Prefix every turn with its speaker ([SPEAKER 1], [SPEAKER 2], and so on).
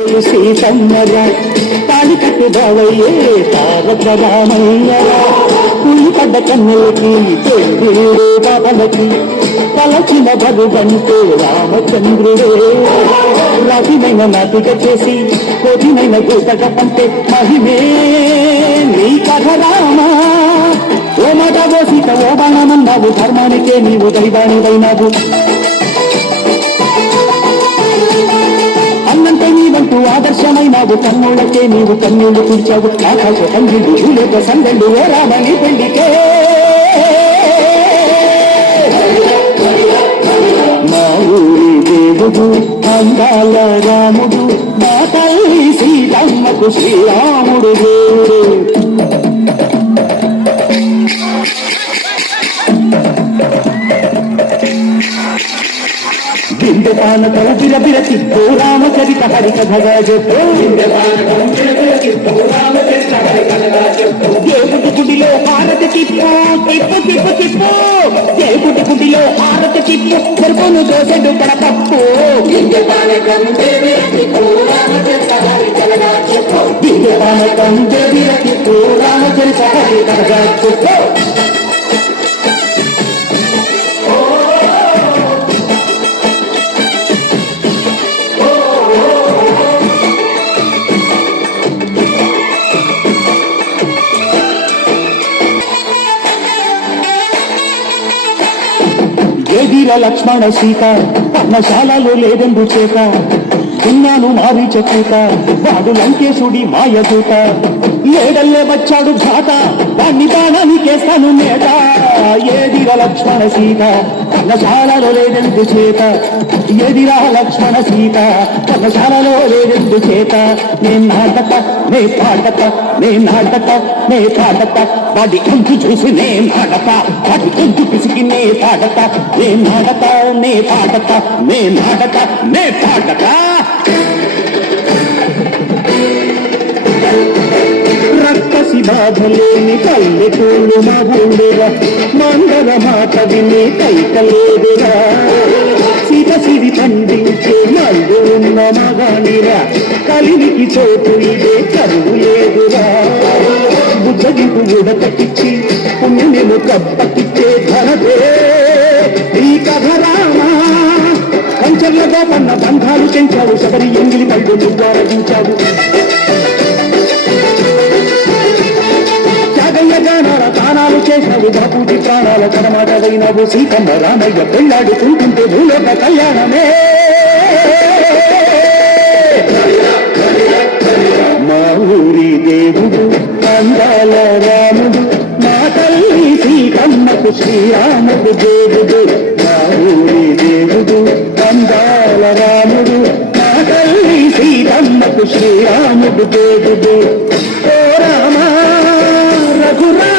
[SPEAKER 1] సీతమ్మరా తాళి బావయ్యే తారక రామయ్యరా పులి కన్నులకి పెళ్ళిడు బాబలకి తలచిన భగవంతు రామచంద్రుడే. రవినైన నాటిక చేసి కొదినైన గూటక పంటే మహిమే నీ కథ రామా. ఓ మాట ఓ సీత ఓ బాణమన్నావు ధర్మానికే నీవు దైవానివైనావు ఆదర్శమైనావు కన్నులకే నీవు కన్నీళ్ళు పిలిచావు. ఆకాశ తండ్రి భూలోక సందళ్ళు ఓ రామని పెళ్ళికే. మా ఊరి దేవుడు అందాల రాముడు మా తల్లి సీతమ్మకు శ్రీరాముడు దేవుడు. బిందు పానకం బిరబిర తిప్పు రామచరిత హరి కథగా చెప్పు. దేవుడి గుడిలో హారతి తిప్పు తిప్పు తిప్పు తిప్పు. దేవుడి గుడిలో హారతి తిప్పు దోసెడు తిప్పు. రామచరిత హరి కథగా చెప్పు. ఏదిర లక్ష్మణ సీత పర్ణశాలలో లేదెందు చేత విన్నాను మారి చెప్పుత వాడు లంకేశుడి మాయదూత. ఏడల్లే వచ్చాడు ఘాత దాన్ని బాణానికేస్తాను నేట ఏదిర లక్ష్మణ సీత? పర్ణశాలలో లేదెందు చేత? ఏదిరా లక్ష్మణ సీత? పర్ణశాలలో లేదెందు చేత? నే నాటక నే పాటక నే నాటక నే పాటక. వాటి కొంచు చూసి నే నాటక. వాటి కొంచు పిసికి నే పాటక. నే నాటక నే పాటక నే నాటక నే పాటక. బాధలేని పల్లెటూళ్ళు మా ఊళ్ళురా మందర మాట విని కైకలేదురా. సీత సిరి పండించే మల్లు ఉన్న మగానిరా. కలివికి చోటు ఇదే కరువు లేదురా. బుద్ధగింపు ఉడకటిచ్చి పుణ్యము కప్పకిచ్చే ధనదే ఈ కథ రామా. పంచర్లతో పన్న బంధాలు చెంచాడు శబరి ఎంగిలి కళ్ళు నువ్వారగించావు ప్రాణాల కనమాటలైనవు సీతమ్మ రామయ్య పెళ్ళాడు చూపింటే భూలోక కళ్యాణమే. మా ఊరి దేవుడు అందాల రాముడు మా తల్లి సీతమ్మకు శ్రీరాముడు దేవుడు మా ఊరి దేవుడు అందాల రాముడు మా తల్లి సీతమ్మకు శ్రీరాముడు దేవుడు. ఓ రామా రఘురా